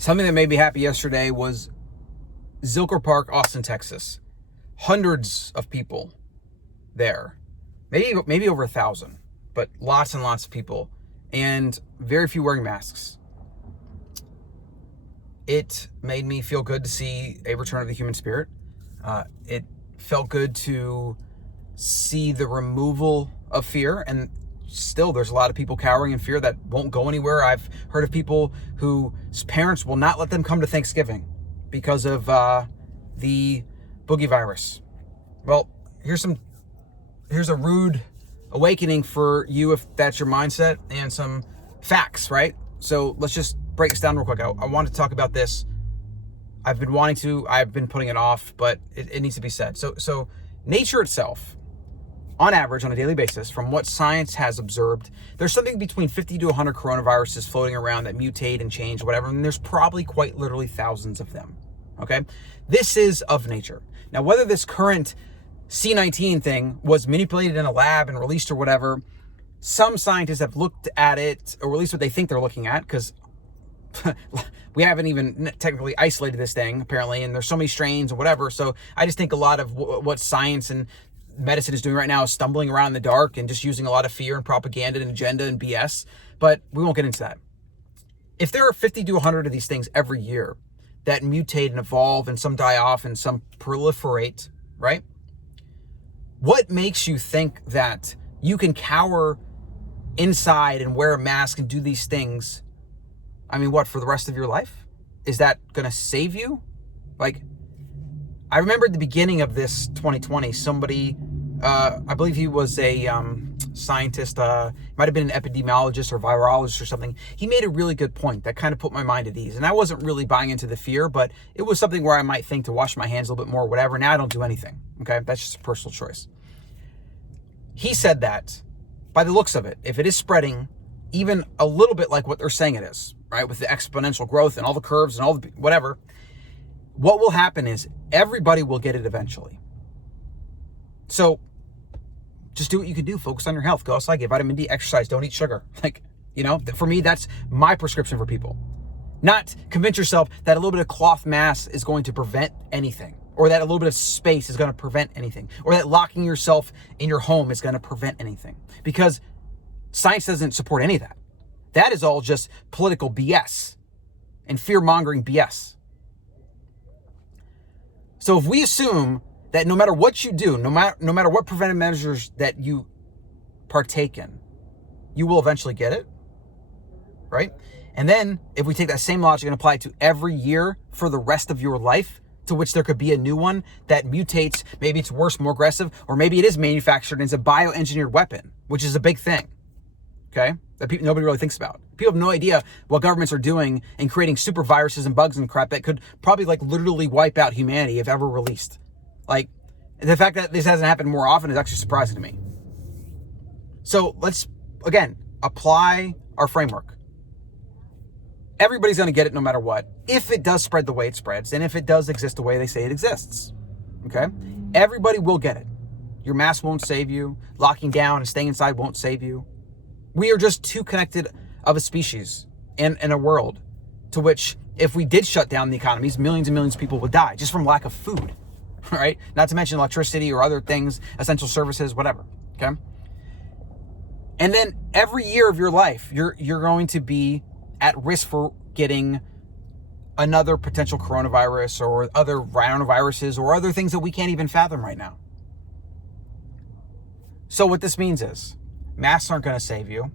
Something that made me happy yesterday was Zilker Park, Austin, Texas. Hundreds of people there. Maybe over 1,000, but lots and lots of people, and very few wearing masks. It made me feel good to see a return of the human spirit. It felt good to see the removal of fear, and still there's a lot of people cowering in fear that won't go anywhere. I've heard of people whose parents will not let them come to Thanksgiving because of the boogie virus. Well, here's a rude awakening for you if that's your mindset, and some facts, right? So let's just break this down real quick. I want to talk about this. I've been putting it off, but it needs to be said. So nature itself, on average, on a daily basis, from what science has observed, there's something between 50 to 100 coronaviruses floating around that mutate and change, whatever, and there's probably quite literally thousands of them, okay? This is of nature. Now, whether this current C19 thing was manipulated in a lab and released or whatever, some scientists have looked at it, or at least what they think they're looking at, because we haven't even technically isolated this thing, apparently, and there's so many strains or whatever. So I just think a lot of what science and medicine is doing right now is stumbling around in the dark and just using a lot of fear and propaganda and agenda and BS, but we won't get into that. If there are 50 to 100 of these things every year that mutate and evolve, and some die off and some proliferate, right? What makes you think that you can cower inside and wear a mask and do these things? I mean, what, for the rest of your life? Is that going to save you? Like, I remember at the beginning of this 2020, somebody, I believe he was a scientist, might have been an epidemiologist or virologist or something. He made a really good point that kind of put my mind at ease. And I wasn't really buying into the fear, but it was something where I might think to wash my hands a little bit more, whatever. Now I don't do anything, okay? That's just a personal choice. He said that, by the looks of it, if it is spreading even a little bit like what they're saying it is, right, with the exponential growth and all the curves and all the whatever, what will happen is everybody will get it eventually. So just do what you can do. Focus on your health. Go outside, get vitamin D, exercise, don't eat sugar. Like, you know, for me, that's my prescription for people. Not convince yourself that a little bit of cloth mass is going to prevent anything, or that a little bit of space is going to prevent anything, or that locking yourself in your home is going to prevent anything, because science doesn't support any of that. That is all just political BS and fear-mongering BS. So if we assume that no matter what you do, no matter what preventive measures that you partake in, you will eventually get it, right? And then if we take that same logic and apply it to every year for the rest of your life, to which there could be a new one that mutates, maybe it's worse, more aggressive, or maybe it is manufactured and it's a bioengineered weapon, which is a big thing, okay? That nobody really thinks about. People have no idea what governments are doing and creating super viruses and bugs and crap that could probably like literally wipe out humanity if ever released. Like, the fact that this hasn't happened more often is actually surprising to me. So let's, again, apply our framework. Everybody's going to get it no matter what, if it does spread the way it spreads, and if it does exist the way they say it exists, okay? Everybody will get it. Your mask won't save you. Locking down and staying inside won't save you. We are just too connected of a species and a world to which, if we did shut down the economies, millions and millions of people would die just from lack of food, right? Not to mention electricity or other things, essential services, whatever, okay? And then every year of your life, you're going to be at risk for getting another potential coronavirus or other rhinoviruses or other things that we can't even fathom right now. So what this means is masks aren't going to save you.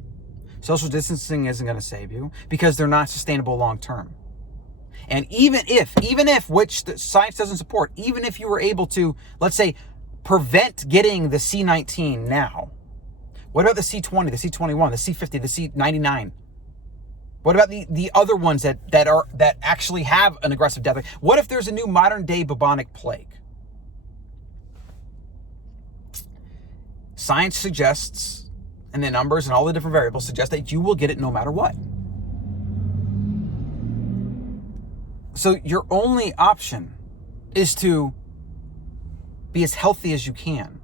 Social distancing isn't going to save you because they're not sustainable long term. And even if, which the science doesn't support, even if you were able to, let's say, prevent getting the C19 now, what about the C20, the C21, the C50, the C99? What about the other ones that actually have an aggressive death rate? What if there's a new modern day bubonic plague? Science suggests, and the numbers and all the different variables suggest that you will get it no matter what. So your only option is to be as healthy as you can.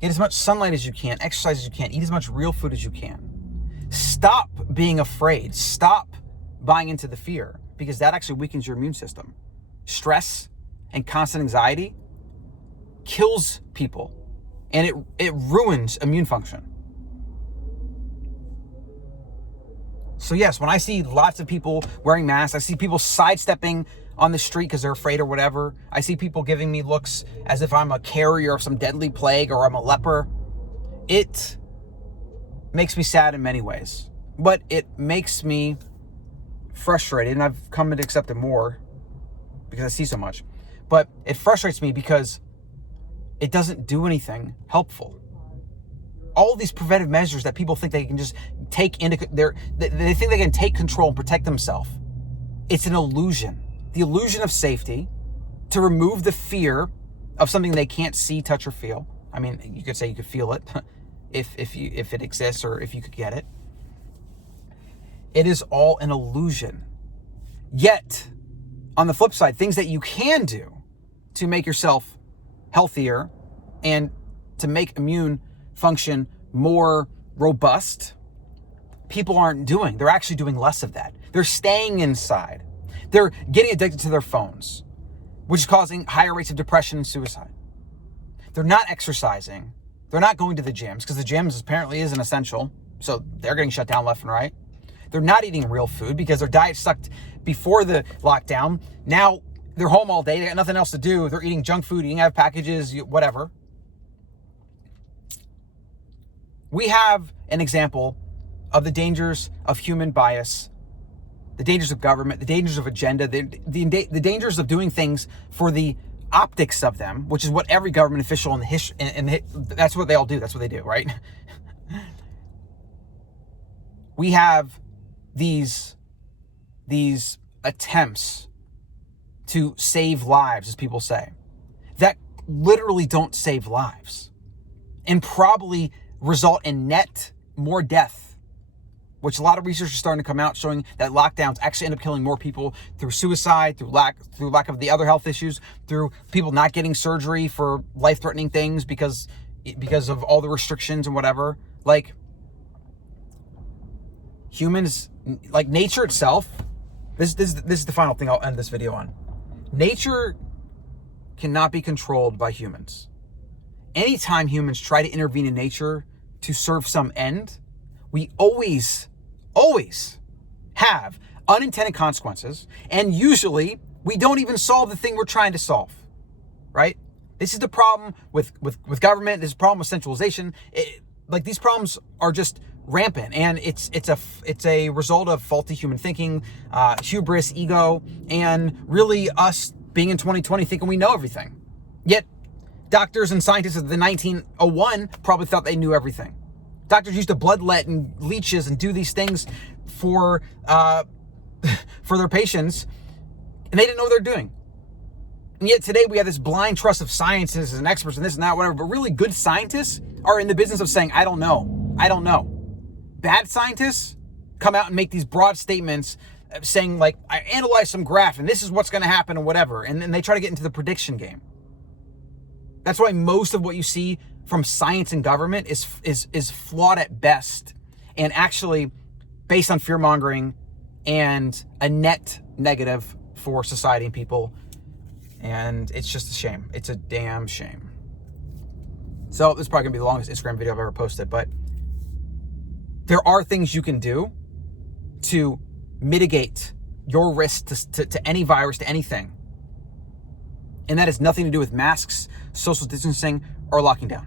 Get as much sunlight as you can, exercise as you can, eat as much real food as you can. Stop being afraid. Stop buying into the fear. because that actually weakens your immune system. Stress and constant anxiety kills people, and it ruins immune function. So yes, when I see lots of people wearing masks, I see people sidestepping on the street because they're afraid or whatever. I see people giving me looks as if I'm a carrier of some deadly plague or I'm a leper. It makes me sad in many ways, but it makes me frustrated, and I've come to accept it more because I see so much. But it frustrates me because it doesn't do anything helpful. All these preventive measures that people think they can just take into they think they can take control and protect themselves. It's an illusion. The illusion of safety, to remove the fear of something they can't see, touch, or feel. I mean, you could say you could feel it if it exists, or if you could get it. It is all an illusion. Yet, on the flip side, things that you can do to make yourself healthier and to make immune function more robust, people aren't doing. They're actually doing less of that. They're staying inside. They're getting addicted to their phones, which is causing higher rates of depression and suicide. They're not exercising. They're not going to the gyms, because the gyms apparently isn't essential. So they're getting shut down left and right. They're not eating real food because their diet sucked before the lockdown. Now they're home all day. They got nothing else to do. They're eating junk food, eating out of packages, whatever. We have an example of the dangers of human bias, the dangers of government, the dangers of agenda, the dangers of doing things for the optics of them, which is what every government official in the history, and that's what they all do. That's what they do, right? We have these attempts to save lives, as people say, that literally don't save lives and probably result in net more death, which a lot of research is starting to come out showing that lockdowns actually end up killing more people through suicide, through lack of the other health issues, through people not getting surgery for life-threatening things because of all the restrictions and whatever. Like, humans, like nature itself, this is the final thing I'll end this video on. Nature cannot be controlled by humans. Anytime humans try to intervene in nature to serve some end, we always have unintended consequences, and usually we don't even solve the thing we're trying to solve, right? This is the problem with government. This is the problem with centralization. Like, these problems are just rampant, and it's a result of faulty human thinking, hubris, ego, and really us being in 2020 thinking we know everything. Yet doctors and scientists of the 1901 probably thought they knew everything. Doctors used to bloodlet and leeches and do these things for their patients, and they didn't know what they're doing. And yet today we have this blind trust of scientists and experts and this and that, whatever. But really good scientists are in the business of saying, I don't know. I don't know. Bad scientists come out and make these broad statements saying, like, I analyzed some graph and this is what's going to happen and whatever. And then they try to get into the prediction game. That's why most of what you see from science and government is flawed at best, and actually based on fear-mongering and a net negative for society and people. And it's just a shame. It's a damn shame. So this is probably going to be the longest Instagram video I've ever posted, but there are things you can do to mitigate your risk to any virus, to anything. And that has nothing to do with masks, social distancing, or locking down.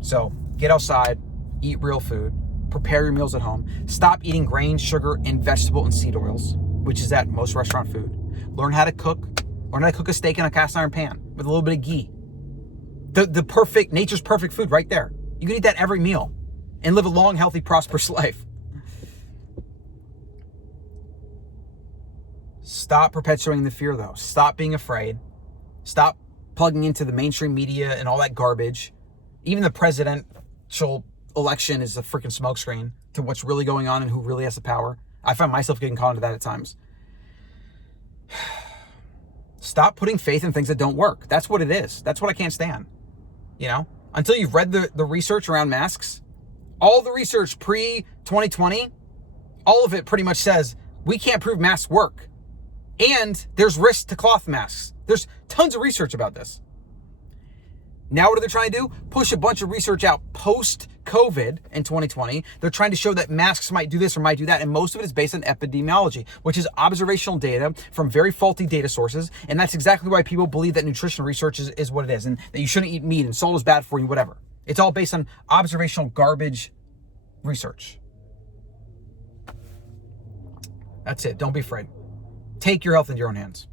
So get outside, eat real food, prepare your meals at home, stop eating grain, sugar, and vegetable and seed oils, which is at most restaurant food. Learn how to cook a steak in a cast iron pan with a little bit of ghee. Nature's perfect food right there. You can eat that every meal and live a long, healthy, prosperous life. Stop perpetuating the fear, though. Stop being afraid. Stop plugging into the mainstream media and all that garbage. Even the presidential election is a freaking smokescreen to what's really going on and who really has the power. I find myself getting caught into that at times. Stop putting faith in things that don't work. That's what it is. That's what I can't stand. You know, until you've read the research around masks, all the research pre-2020 all of it pretty much says we can't prove masks work. And there's risk to cloth masks. There's tons of research about this. Now what are they trying to do? Push a bunch of research out post-COVID in 2020. They're trying to show that masks might do this or might do that. And most of it is based on epidemiology, which is observational data from very faulty data sources. And that's exactly why people believe that nutrition research is what it is, and that you shouldn't eat meat and salt is bad for you, whatever. It's all based on observational garbage research. That's it. Don't be afraid. Take your health into your own hands.